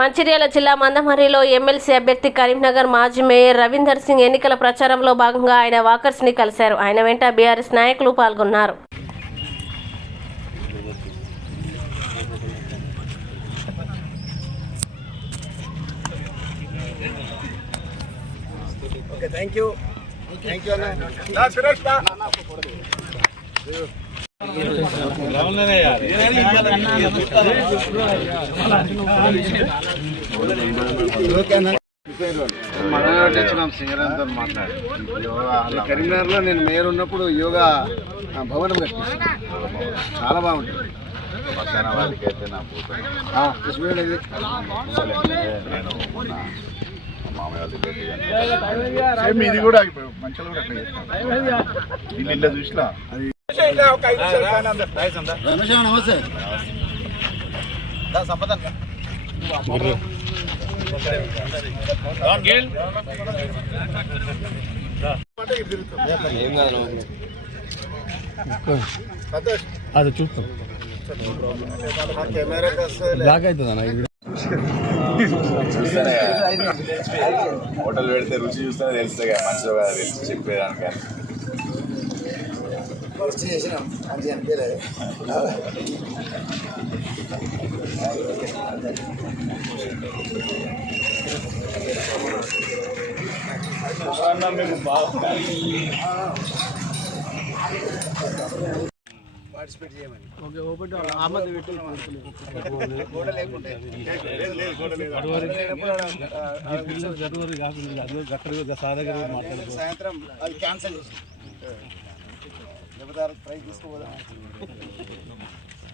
మంచిర్యాల జిల్లా మందమర్రిలో ఎమ్మెల్సీ అభ్యర్థి కరీంనగర్ మాజీ మేయర్ రవీందర్ సింగ్ ఎన్నికల ప్రచారంలో భాగంగా ఆయన వాకర్స్ ని కలిశారు. ఆయన వెంట బీఆర్ఎస్ నాయకులు పాల్గొన్నారు. కరీంనగర్ లో నేను మేయర్ ఉన్నప్పుడు యోగా భవనం కట్టించాను. చాలా బాగుంటుంది. ఇది కూడా మంచిగా చూసినా నమస్తే సంపద అది చూస్తాం బ్లాక్ అవుతుంది హోటల్ పెడితే రుచి చూస్తేనే తెలుస్తుంది కదా మంచిగా తెలిసి చెప్పేదానికి. మేము బాగా పార్టిసిపేట్ చేయమని సాయంత్రం అది క్యాన్సిల్ చేసి లేకపోతే ప్రైజ్ తీసుకోపోదాం.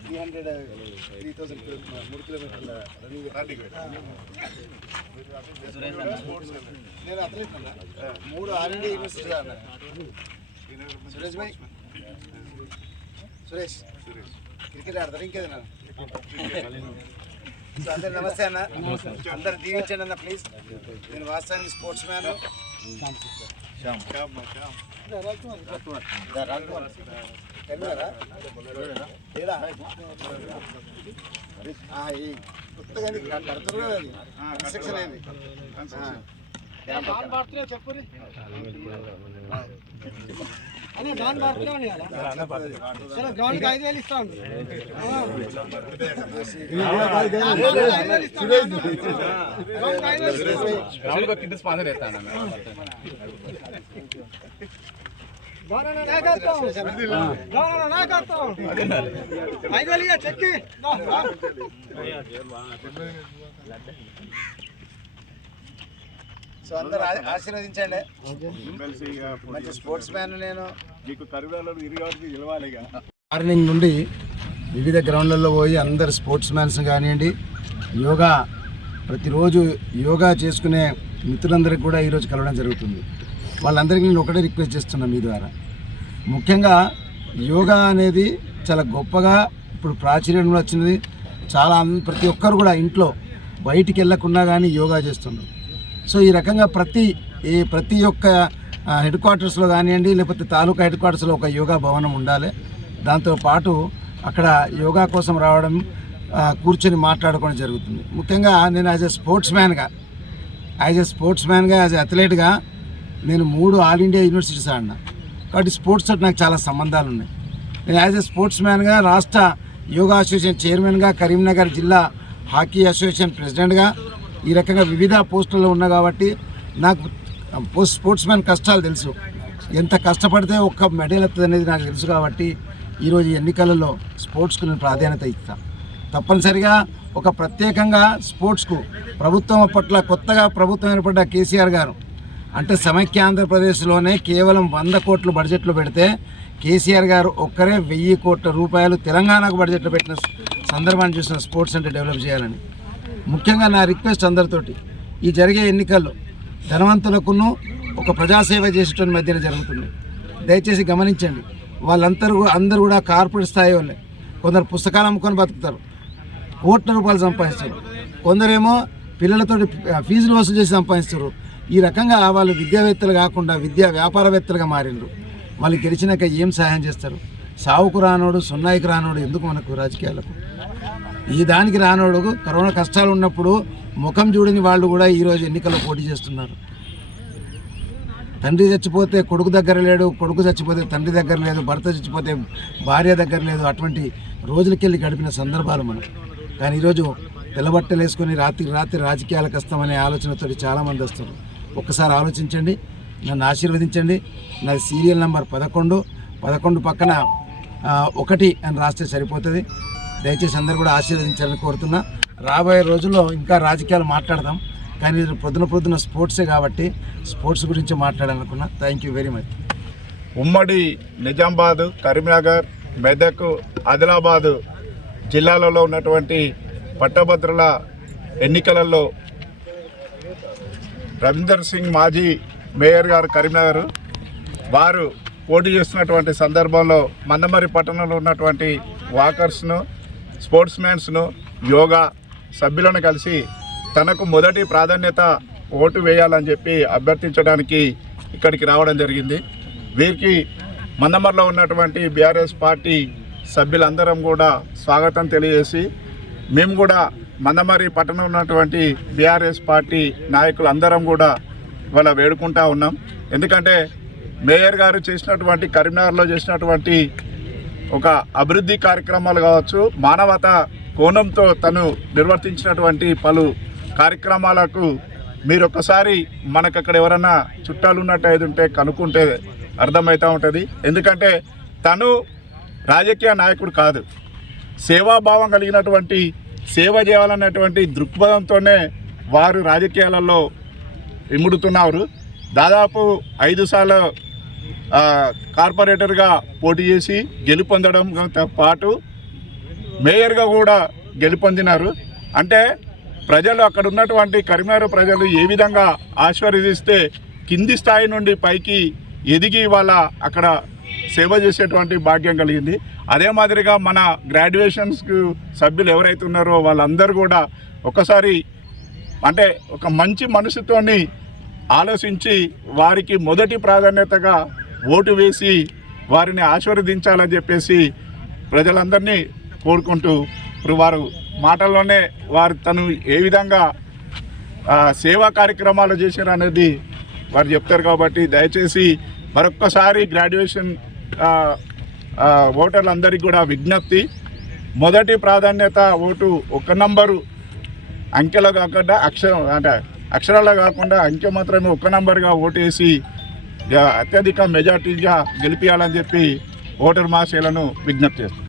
3,000 3 కిలోమీటర్ల నేను అథ్లెట్ అన్నా. 3 ఆల్రెడీ యూనివర్సిటీ అన్నా. సురేష్ భాయ్ సురేష్ క్రికెట్ ఆడతారు ఇంకేదన్నా? అందరు నమస్తే అన్న. అందరు దీవించండి అన్న ప్లీజ్. నేను వాస్తవానికి స్పోర్ట్స్ మ్యాన్. కొత్తగా కడతారు కదా, అది కన్స్ట్రక్షన్ అయింది. చెప్పు గ్రౌండ్కి 5,000 ఇస్తాను. స్పాన్సర్ చేస్తాను. చెక్కి సో అందరు ఆశీర్వదించండి. మంచి స్పోర్ట్స్ మ్యాన్ నేను. మీకు కరీంనగర్లో ఇరుగాడికి గెలవాలి. మార్నింగ్ నుండి వివిధ గ్రౌండ్లలో పోయి అందరు స్పోర్ట్స్ మ్యాన్స్ కానివ్వండి, యోగా ప్రతిరోజు యోగా చేసుకునే మిత్రులందరికీ కూడా ఈరోజు కలవడం జరుగుతుంది. వాళ్ళందరికీ నేను ఒకటే రిక్వెస్ట్ చేస్తున్నాను మీ ద్వారా. ముఖ్యంగా యోగా అనేది చాలా గొప్పగా ఇప్పుడు ప్రాచుర్యంలో వచ్చినది. చాలా ప్రతి ఒక్కరు కూడా ఇంట్లో బయటికి వెళ్ళకుండా కానీ యోగా చేస్తున్నారు. సో ఈ రకంగా ప్రతి ఒక్క హెడ్ క్వార్టర్స్లో కానివ్వండి, లేకపోతే తాలూకా హెడ్ క్వార్టర్స్లో ఒక యోగా భవనం ఉండాలి. దాంతోపాటు అక్కడ యోగా కోసం రావడం, కూర్చొని మాట్లాడుకోవడం జరుగుతుంది. ముఖ్యంగా నేను యాజ్ ఎ స్పోర్ట్స్ మ్యాన్గా, యాజ్ ఎ అథ్లెట్గా నేను 3 ఆల్ ఇండియా యూనివర్సిటీస్ ఆడినా. కాబట్టి స్పోర్ట్స్ తోటి నాకు చాలా సంబంధాలు ఉన్నాయి. నేను యాజ్ ఎ స్పోర్ట్స్ మ్యాన్గా రాష్ట్ర యోగా అసోసియేషన్ చైర్మన్గా, కరీంనగర్ జిల్లా హాకీ అసోసియేషన్ ప్రెసిడెంట్గా ఈ రకంగా వివిధ పోస్టుల్లో ఉన్నా కాబట్టి నాకు స్పోర్ట్స్ మ్యాన్ కష్టాలు తెలుసు. ఎంత కష్టపడితే ఒక్క మెడల్ వస్తుంది అనేది నాకు తెలుసు. కాబట్టి ఈరోజు ఎన్నికలలో స్పోర్ట్స్కు నేను ప్రాధాన్యత ఇస్తాను. తప్పనిసరిగా ఒక ప్రత్యేకంగా స్పోర్ట్స్కు ప్రభుత్వం పట్ల కొత్తగా ప్రభుత్వం ఏర్పడ్డ కేసీఆర్ గారు అంటే సమైక్య ఆంధ్రప్రదేశ్లోనే కేవలం 100 కోట్ల బడ్జెట్లో పెడితే కేసీఆర్ గారు ఒక్కరే 1000 కోట్ల రూపాయలు తెలంగాణకు బడ్జెట్లో పెట్టిన సందర్భాన్ని చూసిన స్పోర్ట్స్ అంటే డెవలప్ చేయాలని. ముఖ్యంగా నా రిక్వెస్ట్ అందరితోటి, ఈ జరిగే ఎన్నికల్లో ధనవంతులకును ఒక ప్రజాసేవ చేసేటువంటి మధ్యన జరుగుతుంది. దయచేసి గమనించండి. అందరూ కూడా కార్పొరేట్ స్థాయి వాళ్ళే. కొందరు పుస్తకాలు అమ్ముకొని బతుకుతారు, కోట్ల రూపాయలు సంపాదిస్తారు. కొందరేమో పిల్లలతోటి ఫీజులు వసూలు చేసి సంపాదిస్తారు. ఈ రకంగా వాళ్ళు విద్యావేత్తలు కాకుండా వ్యాపారవేత్తలుగా మారిండ్రు. వాళ్ళు గెలిచినాక ఏం సహాయం చేస్తారు? సావుకు రానోడు, సున్నాయికి రానోడు ఎందుకు మనకు రాజకీయాలకు? ఈ దానికి రానోడు కరోనా కష్టాలు ఉన్నప్పుడు ముఖం చూడని వాళ్ళు కూడా ఈరోజు ఎన్నికల్లో పోటీ చేస్తున్నారు. తండ్రి చచ్చిపోతే కొడుకు దగ్గర లేడు, కొడుకు చచ్చిపోతే తండ్రి దగ్గర లేదు, భర్త చచ్చిపోతే భార్య దగ్గర లేదు. అటువంటి రోజులకెళ్ళి గడిపిన సందర్భాలు మనం. కానీ ఈరోజు తెల్లబట్టలు వేసుకొని రాత్రి రాజకీయాలకు వస్తామనే ఆలోచనతో చాలామంది వస్తారు. ఒక్కసారి ఆలోచించండి, నన్ను ఆశీర్వదించండి. నాది సీరియల్ నెంబర్ 11 పక్కన 1 అని రాస్తే సరిపోతుంది. దయచేసి అందరూ కూడా ఆశీర్వదించాలని కోరుతున్నా. రాబోయే రోజుల్లో ఇంకా రాజకీయాలు మాట్లాడదాం, కానీ పొద్దున స్పోర్ట్సే కాబట్టి స్పోర్ట్స్ గురించి మాట్లాడాలనుకున్నా. Thank you very much. ఉమ్మడి నిజామాబాద్, కరీంనగర్, మెదక్, ఆదిలాబాద్ జిల్లాలలో ఉన్నటువంటి పట్టభద్రుల ఎన్నికలలో రవీందర్ సింగ్ మాజీ మేయర్ గారు కరీంనగర్ వారు పోటీ చేస్తున్నటువంటి సందర్భంలో మందమరి పట్టణంలో ఉన్నటువంటి వాకర్స్ను, స్పోర్ట్స్ మ్యాన్స్ను, యోగా సభ్యులను కలిసి తనకు మొదటి ప్రాధాన్యత ఓటు వేయాలని చెప్పి అభ్యర్థించడానికి ఇక్కడికి రావడం జరిగింది. వీరికి మందమరిలో ఉన్నటువంటి బీఆర్ఎస్ పార్టీ సభ్యులందరం కూడా స్వాగతం తెలియజేసి, మేము కూడా మందమరి పట్టణంలో ఉన్నటువంటి బీఆర్ఎస్ పార్టీ నాయకులందరం కూడా ఇవాళ వేడుకుంటా ఉన్నాం. ఎందుకంటే మేయర్ గారు చేసినటువంటి కరీంనగర్లో చేసినటువంటి ఒక అభివృద్ధి కార్యక్రమాలు కావచ్చు, మానవతా కోణంతో తను నిర్వర్తించినటువంటి పలు కార్యక్రమాలకు మీరు ఒక్కసారి మనకు అక్కడ ఎవరన్నా చుట్టాలు ఉన్నట్టు ఉంటే కనుక్కుంటే అర్థమవుతూ ఉంటుంది. ఎందుకంటే తను రాజకీయ నాయకుడు కాదు, సేవాభావం కలిగినటువంటి సేవ చేయాలనేటువంటి దృక్పథంతోనే వారు రాజకీయాలలో ఇముడుతున్నారు. దాదాపు 5 సార్లు కార్పొరేటర్గా పోటీ చేసి గెలుపొందడంతో పాటు మేయర్గా కూడా గెలుపొందినారు. అంటే ప్రజలు అక్కడ ఉన్నటువంటి కరీంనగర్ ప్రజలు ఏ విధంగా ఆశీర్వదిస్తే కింది స్థాయి నుండి పైకి ఎదిగి వాళ్ళ అక్కడ సేవ చేసేటువంటి భాగ్యం కలిగింది. అదే మాదిరిగా మన గ్రాడ్యుయేషన్స్కు సభ్యులు ఎవరైతే ఉన్నారో వాళ్ళందరూ కూడా ఒకసారి అంటే ఒక మంచి మనసుతోని ఆలోచించి వారికి మొదటి ప్రాధాన్యతగా ఓటు వేసి వారిని ఆశీర్వదించాలని చెప్పేసి ప్రజలందరినీ కోరుకుంటూ, ఇప్పుడు వారు మాటల్లోనే వారు తను ఏ విధంగా సేవా కార్యక్రమాలు చేశారు అనేది వారు చెప్తారు. కాబట్టి దయచేసి మరొక్కసారి గ్రాడ్యుయేషన్ ఓటర్లందరికీ కూడా విజ్ఞప్తి, మొదటి ప్రాధాన్యత ఓటు 1 నంబరు అంకెలో కాకుండా అక్షరాల్లో కాకుండా అంకె మాత్రమే 1 నంబర్గా ఓటేసి అత్యధిక మెజార్టీగా గెలిపించాలని చెప్పి ఓటర్ మహాశయులను విజ్ఞప్తి చేస్తాం.